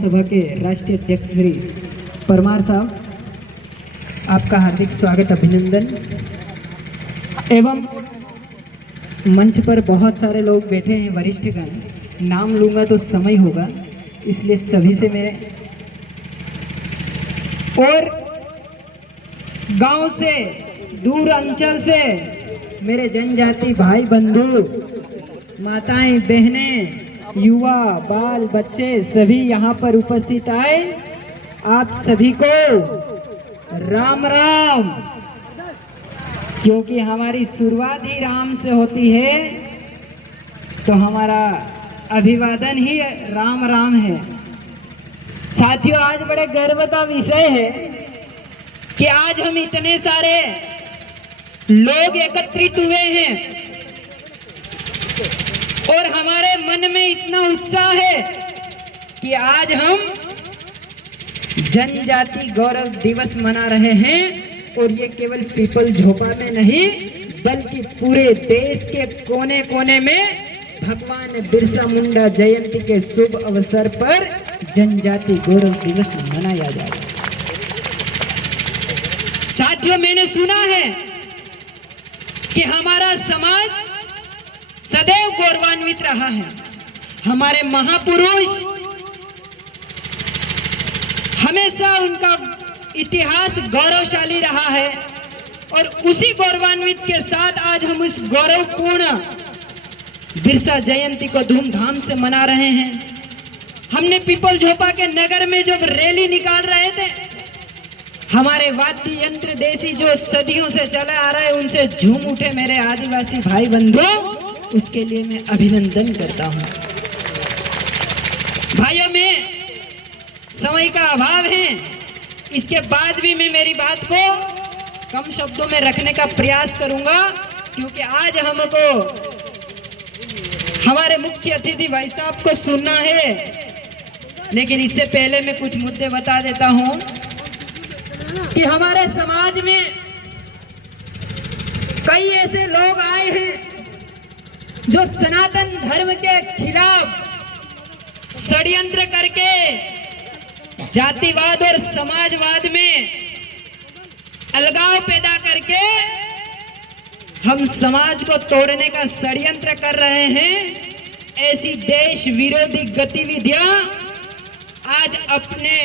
सभा के राष्ट्रीय अध्यक्ष श्री परमार साहब, आपका हार्दिक स्वागत अभिनंदन। एवं मंच पर बहुत सारे लोग बैठे हैं वरिष्ठगण, नाम लूँगा तो समय होगा, इसलिए सभी से मैं और गांव से दूर अंचल से मेरे जनजाति भाई बंधु, माताएं बहनें, युवा बाल बच्चे सभी यहाँ पर उपस्थित आए। आप सभी को राम राम। क्योंकि हमारी शुरुआत ही राम से होती है तो हमारा अभिवादन ही राम राम है। साथियों, आज बड़े गर्व का विषय है कि आज हम इतने सारे लोग एकत्रित हुए हैं और हमारे मन में इतना उत्साह है कि आज हम जनजाति गौरव दिवस मना रहे हैं। और ये केवल पीपल झोपा में नहीं बल्कि पूरे देश के कोने कोने में भगवान बिरसा मुंडा जयंती के शुभ अवसर पर जनजाति गौरव दिवस मनाया जा रहा है। साथियों, मैंने सुना है कि हमारा समाज सदैव गौरवान्वित रहा है। हमारे महापुरुष हमेशा उनका इतिहास गौरवशाली रहा है और उसी गौरवान्वित के साथ आज हम इस गौरवपूर्ण बिरसा जयंती को धूमधाम से मना रहे हैं। हमने पीपल झोपा के नगर में जब रैली निकाल रहे थे, हमारे वाद्य यंत्र देसी जो सदियों से चला आ रहा है उनसे झूम उठे मेरे आदिवासी भाई बंधु, उसके लिए मैं अभिनंदन करता हूं। भाइयों, में समय का अभाव है, इसके बाद भी मैं मेरी बात को कम शब्दों में रखने का प्रयास करूंगा, क्योंकि आज हमको हमारे मुख्य अतिथि भाई साहब को सुनना है। लेकिन इससे पहले मैं कुछ मुद्दे बता देता हूं कि हमारे समाज में कई ऐसे लोग आए हैं जो सनातन धर्म के खिलाफ षड्यंत्र करके जातिवाद और समाजवाद में अलगाव पैदा करके हम समाज को तोड़ने का षड्यंत्र कर रहे हैं। ऐसी देश विरोधी गतिविधियां आज अपने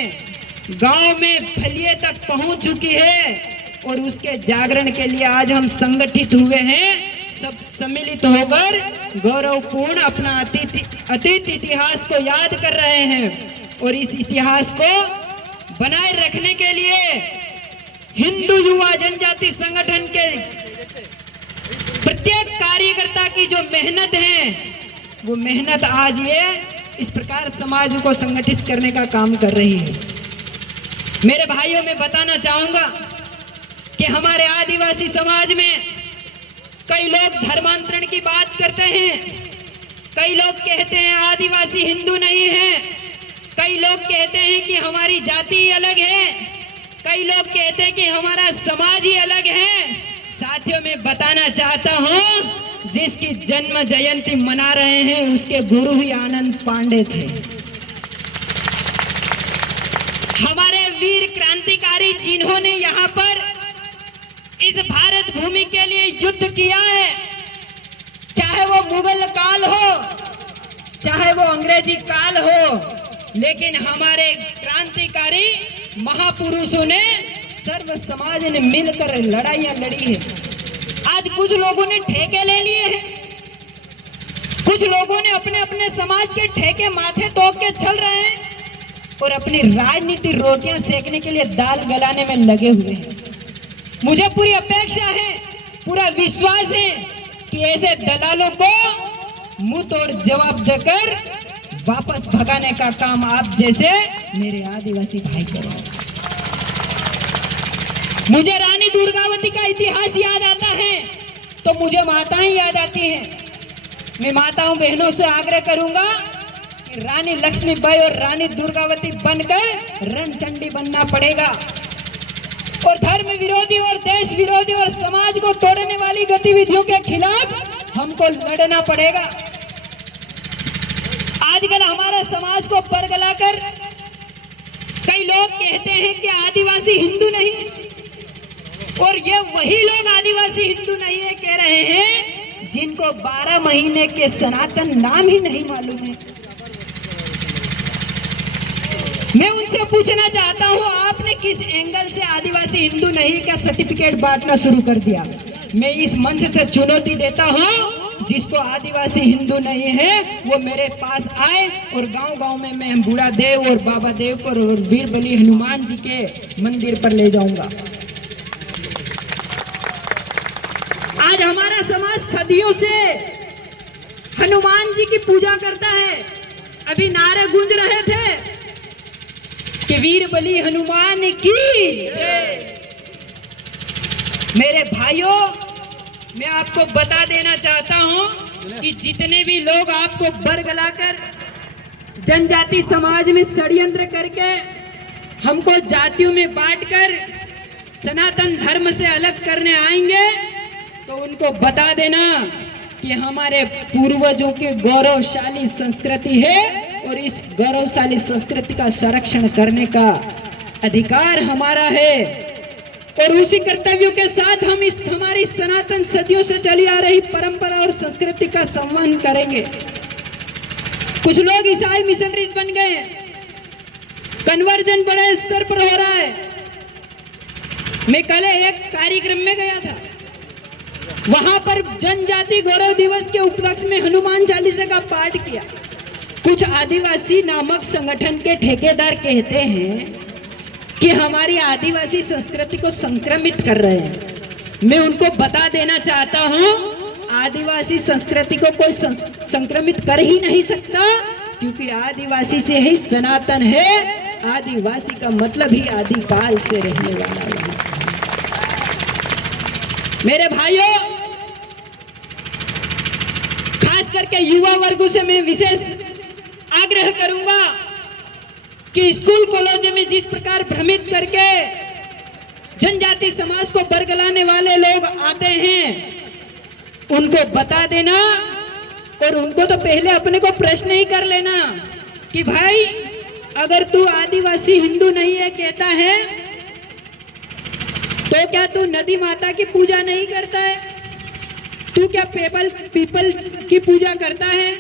गांव में फलिए तक पहुंच चुकी है और उसके जागरण के लिए आज हम संगठित हुए हैं। सब सम्मिलित होकर गौरवपूर्ण अपना अतीत इतिहास को याद कर रहे हैं और इस इतिहास को बनाए रखने के लिए हिंदू युवा जनजाति संगठन के प्रत्येक कार्यकर्ता की जो मेहनत है, वो मेहनत आज ये इस प्रकार समाज को संगठित करने का काम कर रही है। मेरे भाइयों, मैं बताना चाहूंगा कि हमारे आदिवासी समाज में कई लोग धर्मांतरण की बात करते हैं। कई लोग कहते हैं आदिवासी हिंदू नहीं है। कई लोग कहते हैं कि हमारी जाति अलग है। कई लोग कहते हैं कि हमारा समाज ही अलग है। साथियों, मैं बताना चाहता हूं, जिसकी जन्म जयंती मना रहे हैं उसके गुरु ही आनंद पांडे थे। हमारे वीर क्रांतिकारी जिन्होंने यहाँ पर इस भारत भूमि के लिए युद्ध किया है, चाहे वो मुगल काल हो, चाहे वो अंग्रेजी काल हो, लेकिन हमारे क्रांतिकारी महापुरुषों ने सर्व समाज ने मिलकर लड़ाइयां लड़ी है। आज कुछ लोगों ने ठेके ले लिए हैं, कुछ लोगों ने अपने अपने समाज के ठेके माथे तोड़ के चल रहे हैं और अपनी राजनीति रोटियां सेकने के लिए दाल गलाने में लगे हुए हैं। मुझे पूरी अपेक्षा है, पूरा विश्वास है कि ऐसे दलालों को मुंह तोड़ जवाब देकर वापस भगाने का काम आप जैसे मेरे आदिवासी भाई करें। मुझे रानी दुर्गावती का इतिहास याद आता है तो मुझे माताएं याद आती हैं। मैं माताओं बहनों से आग्रह करूंगा कि रानी लक्ष्मीबाई और रानी दुर्गावती बनकर रणचंडी बनना पड़ेगा और धर्म विरोधी और देश विरोधी और समाज को तोड़ने वाली गतिविधियों के खिलाफ हमको लड़ना पड़ेगा। आजकल हमारे समाज को परगलाकर कई लोग कहते हैं कि आदिवासी हिंदू नहीं है, और ये वही लोग आदिवासी हिंदू नहीं है कह रहे हैं जिनको 12 महीने के सनातन नाम ही नहीं मालूम है। मैं उनसे पूछना चाहता हूं, आपने किस एंगल से आदिवासी हिंदू नहीं का सर्टिफिकेट बांटना शुरू कर दिया? मैं इस मंच से चुनौती देता हूं, जिसको आदिवासी हिंदू नहीं है वो मेरे पास आए और गांव-गांव में मैं बूढ़ा देव और बाबा देव पर और वीर बली हनुमान जी के मंदिर पर ले जाऊंगा। आज हमारा समाज सदियों से हनुमान जी की पूजा करता है। अभी नारे गूंज रहे थे कि वीर बली हनुमान की जय। मेरे भाइयों, मैं आपको बता देना चाहता हूं कि जितने भी लोग आपको बरगलाकर जनजाति समाज में षड्यंत्र करके हमको जातियों में बांटकर सनातन धर्म से अलग करने आएंगे, तो उनको बता देना कि हमारे पूर्वजों के गौरवशाली संस्कृति है और इस गौरवशाली संस्कृति का संरक्षण करने का अधिकार हमारा है, और उसी कर्तव्यों के साथ हम इस हमारी सनातन सदियों से चली आ रही परंपरा और संस्कृति का सम्मान करेंगे। कुछ लोग ईसाई मिशनरीज बन गए हैं, कन्वर्जन बड़े स्तर पर हो रहा है। मैं कल एक कार्यक्रम में गया था, वहां पर जनजाति गौरव दिवस के उपलक्ष्य में हनुमान चालीसा का पाठ किया। कुछ आदिवासी नामक संगठन के ठेकेदार कहते हैं कि हमारी आदिवासी संस्कृति को संक्रमित कर रहे हैं। मैं उनको बता देना चाहता हूं, आदिवासी संस्कृति को कोई संक्रमित कर ही नहीं सकता, क्योंकि आदिवासी से ही सनातन है। आदिवासी का मतलब ही आदिकाल से रहने वाला है। मेरे भाइयों, खास करके युवा वर्गों से मैं विशेष आग्रह करूंगा कि स्कूल कॉलेज में जिस प्रकार भ्रमित करके जनजाति समाज को बरगलाने वाले लोग आते हैं, उनको बता देना, और उनको तो पहले अपने को प्रश्न ही कर लेना कि भाई, अगर तू आदिवासी हिंदू नहीं है कहता है, तो क्या तू नदी माता की पूजा नहीं करता है? तू क्या पीपल की पूजा करता है?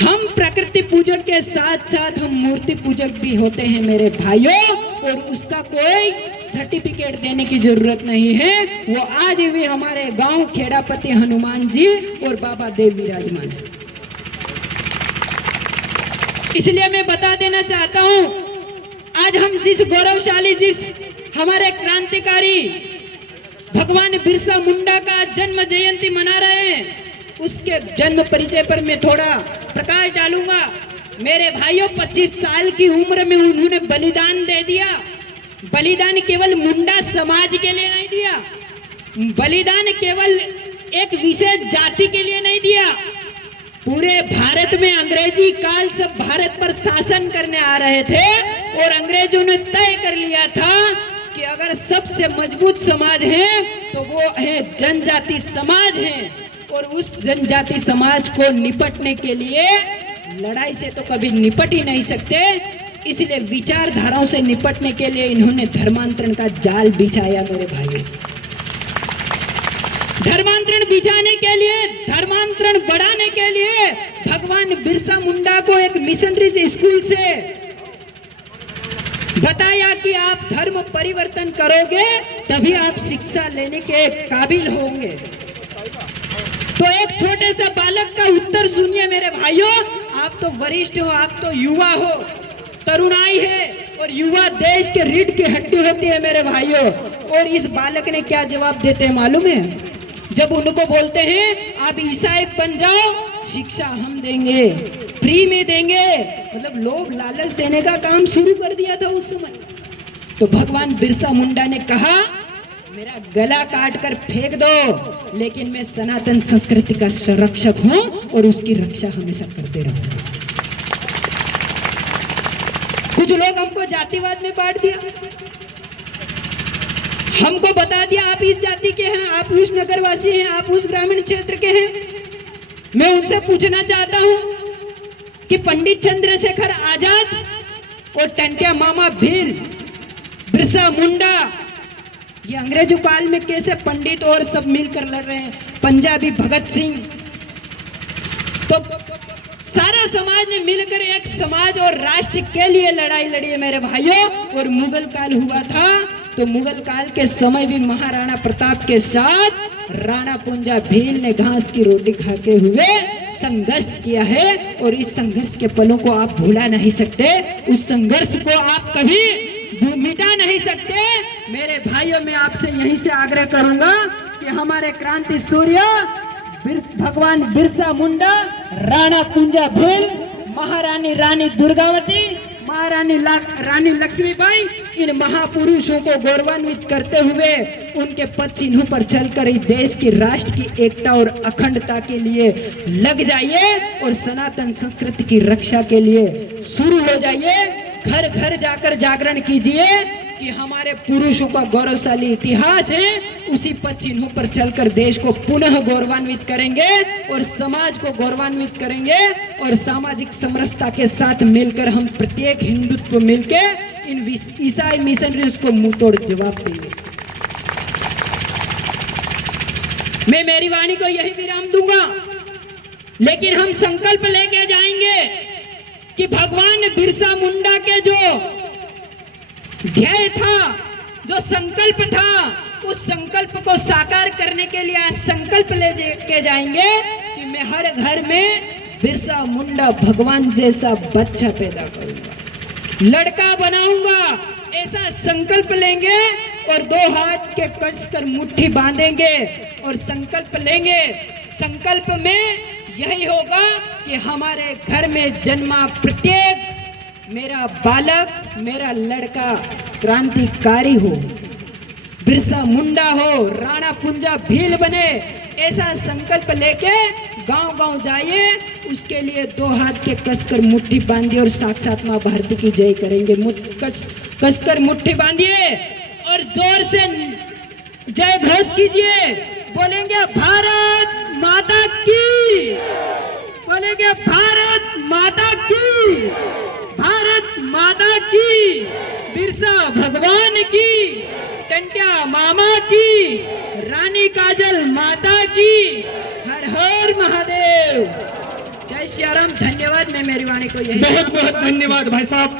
हम प्रकृति पूजक के साथ साथ हम मूर्ति पूजक भी होते हैं मेरे भाइयों, और उसका कोई सर्टिफिकेट देने की जरूरत नहीं है। वो आज भी हमारे गांव खेड़ापति हनुमान जी और बाबा देव विराजमान है। इसलिए मैं बता देना चाहता हूं, आज हम जिस गौरवशाली, जिस हमारे क्रांतिकारी भगवान बिरसा मुंडा का जन्म जयंती मना रहे हैं, उसके जन्म परिचय पर मैं थोड़ा प्रकाश डालूंगा। मेरे भाइयों, 25 साल की उम्र में उन्होंने बलिदान दे दिया। बलिदान केवल मुंडा समाज के लिए नहीं दिया, बलिदान केवल एक विशेष जाति के लिए नहीं दिया। पूरे भारत में अंग्रेजी काल से भारत पर शासन करने आ रहे थे, और अंग्रेजों ने तय कर लिया था कि अगर सबसे मजबूत समाज है तो वो है जनजाति समाज है, और उस जनजाति समाज को निपटने के लिए लड़ाई से तो कभी निपट ही नहीं सकते। इसलिए विचारधाराओं से निपटने के लिए इन्होंने धर्मांतरण का जाल बिछाया। मेरे भाइयों, धर्मांतरण बिछाने के लिए, धर्मांतरण बढ़ाने के लिए भगवान बिरसा मुंडा को एक मिशनरी स्कूल से बताया कि आप धर्म परिवर्तन करोगे तभी आप शिक्षा लेने के काबिल होंगे। तो एक छोटे से बालक का उत्तर सुनिए मेरे भाइयों। आप तो वरिष्ठ हो, आप तो युवा हो, तरुणाई है, और युवा देश के रीढ़ की हड्डी होती है मेरे भाइयों। और इस बालक ने क्या जवाब देते हैं मालूम है? जब उनको बोलते हैं आप ईसाई बन जाओ, शिक्षा हम देंगे, फ्री में देंगे, मतलब लोभ लालच देने का काम शुरू कर दिया था उस समय। तो भगवान बिरसा मुंडा ने कहा, मेरा गला काट कर फेंक दो, लेकिन मैं सनातन संस्कृति का संरक्षक हूं और उसकी रक्षा हमेशा करते रहूंगा। कुछ लोग हमको जातिवाद में बांट दिया, हमको बता दिया आप इस जाति के हैं, आप उस नगरवासी हैं, आप उस ग्रामीण क्षेत्र के हैं। मैं उनसे पूछना चाहता हूं कि पंडित चंद्रशेखर आजाद और टंटिया मामा भील, बिरसा मुंडा, ये अंग्रेजों काल में कैसे पंडित और सब मिलकर लड़ रहे हैं, पंजाबी भगत सिंह, तो सारा समाज ने मिलकर एक समाज और राष्ट्र के लिए लड़ाई लड़ी है मेरे भाइयों। और मुगल काल हुआ था तो मुगल काल के समय भी महाराणा प्रताप के साथ राणा पुंजा भील ने घास की रोटी खाते हुए संघर्ष किया है और इस संघर्ष के पलों को आप भुला नहीं सकते, उस संघर्ष को आप कभी मिटा नहीं सकते। मेरे भाइयों, मैं आपसे यहीं से आग्रह करूंगा कि हमारे क्रांति सूर्य भगवान बिरसा मुंडा, राणा पुंजा भील, महारानी रानी दुर्गावती, महारानी रानी लक्ष्मीबाई, इन महापुरुषों को गौरवान्वित करते हुए उनके पद चिन्हों पर चलकर इस देश की राष्ट्र की एकता और अखंडता के लिए लग जाइए और सनातन संस्कृति की रक्षा के लिए शुरू हो जाइए। घर घर जाकर जागरण कीजिए कि हमारे पुरुषों का गौरवशाली इतिहास है, उसी पद चिन्हों पर चलकर देश को पुनः गौरवान्वित करेंगे और समाज को गौरवान्वित करेंगे और सामाजिक समरसता के साथ मिलकर हम प्रत्येक हिंदुत्व मिलके इन ईसाई मिशनरीज को मुंहतोड़ जवाब देंगे। मैं मेरी वाणी को यही विराम दूंगा, लेकिन हम संकल्प लेके जाएंगे कि भगवान बिरसा मुंडा के जो ध्येय था, जो संकल्प था, उस संकल्प को साकार करने के लिए आज संकल्प ले के जाएंगे कि मैं हर घर में बिरसा मुंडा भगवान जैसा बच्चा पैदा करूंगा, लड़का बनाऊंगा, ऐसा संकल्प लेंगे और दो हाथ के कस कर मुट्ठी बांधेंगे और संकल्प लेंगे। संकल्प में यही होगा कि हमारे घर में जन्मा प्रत्येक मेरा बालक, मेरा लड़का क्रांतिकारी हो, बिरसा मुंडा हो, राणा पुंजा भील बने, ऐसा संकल्प लेके गांव-गांव जाइए, उसके लिए दो हाथ के कसकर मुट्ठी बांधिए और साक्षात मां भारती की जय करेंगे। कसकर मुट्ठी बांधिए और जोर से जय घोष कीजिए, बोलेंगे भारत माता की, बोलेंगे भारत माता की, भारत माता की, बिरसा भगवान की, टंटिया मामा की, रानी काजल माता की, हर हर महादेव, जय श्री राम। धन्यवाद। मैं मेरी वाणी को यही बहुत बहुत धन्यवाद भाई साहब।